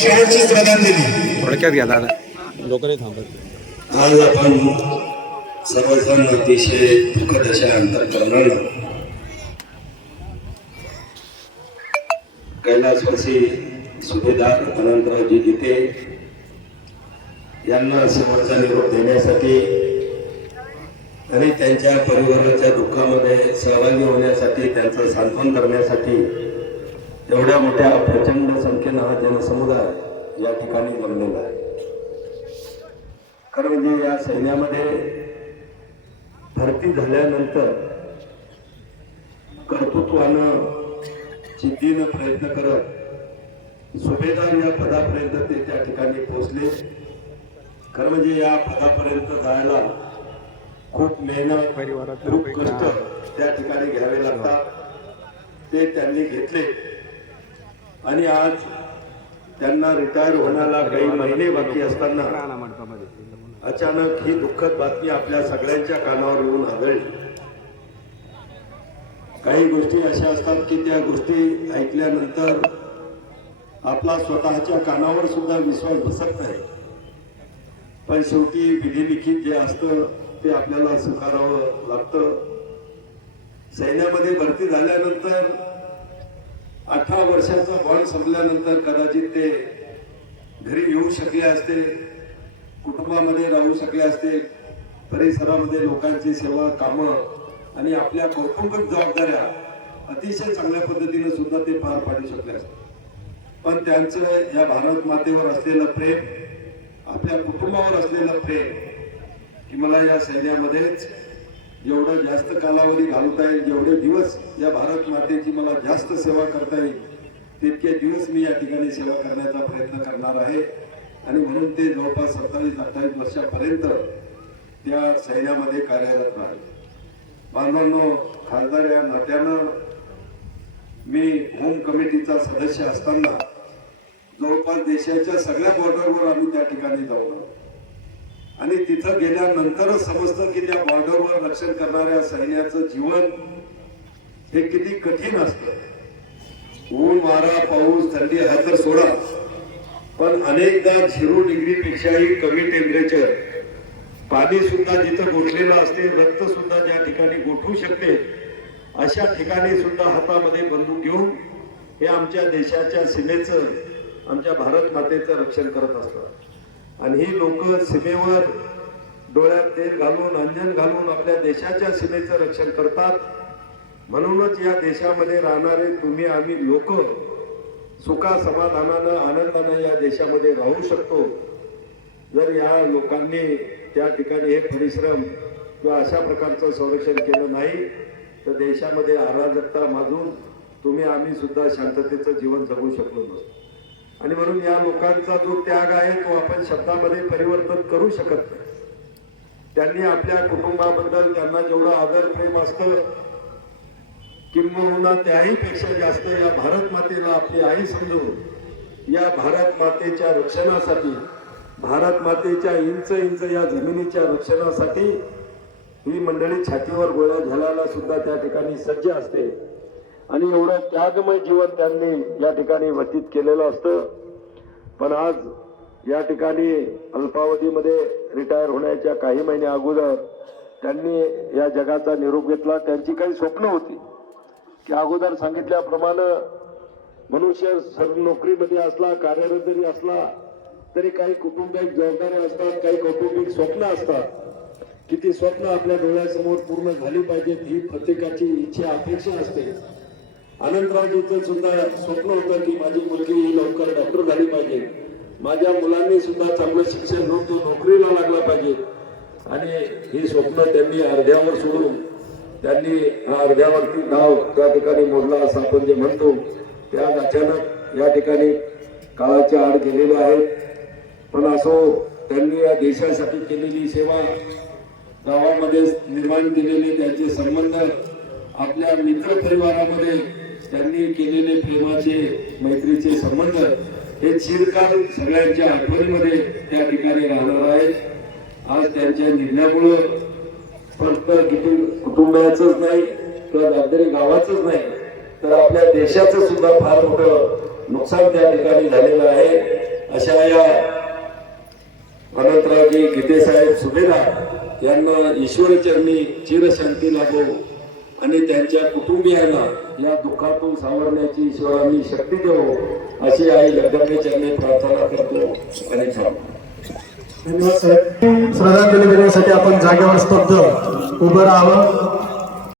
शेवटची प्रदान दिली. थोडक्यात घ्या दादा. लोक नाही थांबत. आज आपण सर्वजण अतिशय दुःखद अशा अंतरकरणानं कैलासवासी सुभेदार अनंतरावजी गीते यांना शेवटचा निरोप देण्यासाठी आणि त्यांच्या परिवाराच्या दुःखामध्ये सहभागी होण्यासाठी त्यांचं सांत्वन करण्यासाठी एवढ्या मोठ्या प्रचंड संख्येनं हा जनसमुदाय या ठिकाणी जमलेला आहे. खरं म्हणजे या सैन्यामध्ये भरती झाल्यानंतर कर्तृत्वानं जिद्दीनं प्रयत्न करत सुभेदार या पदापर्यंत ते त्या ठिकाणी पोहोचले. खरं म्हणजे या पदापर्यंत जायला खूप मेहनत परिवारात खूप कष्ट त्या ठिकाणी घ्यावे लागतात. ते त्यांनी घेतले. आणि आज त्यांना रिटायर होण्याला काही महिने बाकी असताना अचानक ही दुःखद बातमी आपल्या सगळ्यांच्या कानावर येऊन आदळली काही गोष्टी अशा असतात की त्या गोष्टी ऐकल्यानंतर आपला स्वतःच्या कानावर सुद्धा विश्वास बसत नाही. पण शेवटी विधिलिखित जे असतं ते आपल्याला स्वीकारावं लागतं. सैन्यामध्ये भरती झाल्यानंतर अठरा वर्षाचा बॉन्ड संपल्यानंतर कदाचित ते घरी येऊ शकले असते कुटुंबामध्ये राहू शकले असते परिसरामध्ये लोकांची सेवा कामं आणि आपल्या कौटुंबिक जबाबदाऱ्या अतिशय चांगल्या पद्धतीने सुद्धा ते पार पाडू शकले असते. पण त्यांचं या भारत मातेवर असलेलं प्रेम आपल्या कुटुंबावर असलेलं प्रेम की मला या सैन्यामध्येच जेवढं जास्त कालावधी घालवता येईल जेवढे दिवस या भारत मातेची मला जास्त सेवा करता येईल तितके दिवस मी या ठिकाणी सेवा करण्याचा प्रयत्न करणार आहे. आणि म्हणून ते जवळपास सत्तावीस अठ्ठावीस वर्षापर्यंत त्या सैन्यामध्ये कार्यरत राहील. बांधवांनो खासदार या नात्यानं मी होम कमिटीचा सदस्य असताना जवळपास देशाच्या सगळ्या बॉर्डरवर आम्ही त्या ठिकाणी जाऊन आणि तिथं गेल्यानंतरच समजतं की त्या बॉर्डरवर रक्षण करणाऱ्या सैन्याचं जीवन हे किती कठीण असतं. ऊन वारा पाऊस थंडी हा तर सोडा. पण अनेकदा झिरो डिग्रीपेक्षाही कमी टेम्परेचर पाणी सुद्धा जिथं गोठलेलं असते रक्त सुद्धा ज्या ठिकाणी गोठवू शकते अशा ठिकाणी सुद्धा हातामध्ये बंदूक घेऊन हे आमच्या देशाच्या सीमेचं आमच्या भारत मातेचं रक्षण करत असतात. आणि ही लोक सीमेवर डोळ्यात तेल घालून अंजन घालून आपल्या देशाच्या सीमेचं रक्षण करतात. म्हणूनच या देशामध्ये राहणारे तुम्ही आम्ही लोक सुखा समाधानानं आनंदानं या देशामध्ये राहू शकतो. जर या लोकांनी त्या ठिकाणी हे परिश्रम किंवा अशा प्रकारचं संरक्षण केलं नाही तर देशामध्ये अराजकता माजून तुम्ही आम्ही सुद्धा शांततेचं जीवन जगू शकलो नसतो. आणि म्हणून या लोकांचा जो त्याग आहे तो आपण शब्दामध्ये परिवर्तन करू शकत नाही. त्यांनी आपल्या कुटुंबाबद्दल त्यांना जेवढं आदर प्रेम असतं किंबहुना त्याही पेक्षा जास्त या भारत मातेला आपली आई समजून या भारत मातेच्या रक्षणासाठी भारत मातेच्या इंच इंच या जमिनीच्या रक्षणासाठी ही मंडळी छातीवर गोळ्या घालायला सुद्धा त्या ठिकाणी सज्ज असते. आणि एवढं त्यागमय जीवन त्यांनी या ठिकाणी व्यतीत केलेलं असतं. पण आज या ठिकाणी अल्पावधीमध्ये रिटायर होण्याच्या काही महिने अगोदर त्यांनी या जगाचा निरोप घेतला. त्यांची काही स्वप्न होती की अगोदर सांगितल्याप्रमाणे मनुष्य सर्व नोकरीमध्ये असला कार्यरत जरी असला तरी काही कुटुंबिक जबाबदाऱ्या असतात काही कौटुंबिक स्वप्न असतात. की ती स्वप्न आपल्या डोळ्यासमोर पूर्ण झाली पाहिजेत ही प्रत्येकाची इच्छा अपेक्षा असते. अनंतरावजींचं सुद्धा स्वप्न होतं की माझी मुलगी ही लवकर डॉक्टर झाली पाहिजे. माझ्या मुलांनी सुद्धा चांगलं शिक्षण घेऊन तो नोकरीला लागला पाहिजे. आणि ही स्वप्न त्यांनी अर्ध्यावर सोडून त्यांनी हा अर्ध्यावरती नाव त्या ठिकाणी मोडला असं आपण जे म्हणतो त्या अचानक या ठिकाणी काळाच्या आड गेलेले आहेत पण असो त्यांनी या देशासाठी केलेली सेवा गावामध्ये निर्माण केलेले त्यांचे संबंध आपल्या मित्र परिवारामध्ये त्यांनी केलेले प्रेमाचे मैत्रीचे संबंध हे चिरकाल सगळ्यांच्या आठवणीमध्ये त्या ठिकाणी राहणार आहेत. आज त्यांच्या निर्णयामुळं फक्त कुटुंब कुटुंबाचंच नाही किंवा दादरी गावाचंच नाही तर आपल्या देशाचं सुद्धा फार मोठं नुकसान त्या ठिकाणी झालेलं आहे. अशा या अनंतरावजी गीतेसाहेब सुभेदार यांना ईश्वरचरणी चिरशांती लाभो आणि त्यांच्या कुटुंबियांना या दुःखातून सावरण्याची ईश्वरांनी शक्ती देवो अशी आई जगदंबेचरणी प्रार्थना करतो. आणि थांबतो धन्यवाद साहेब श्रद्धांजली देण्यासाठी आपण जागेवर स्तब्ध. उभं राहावं.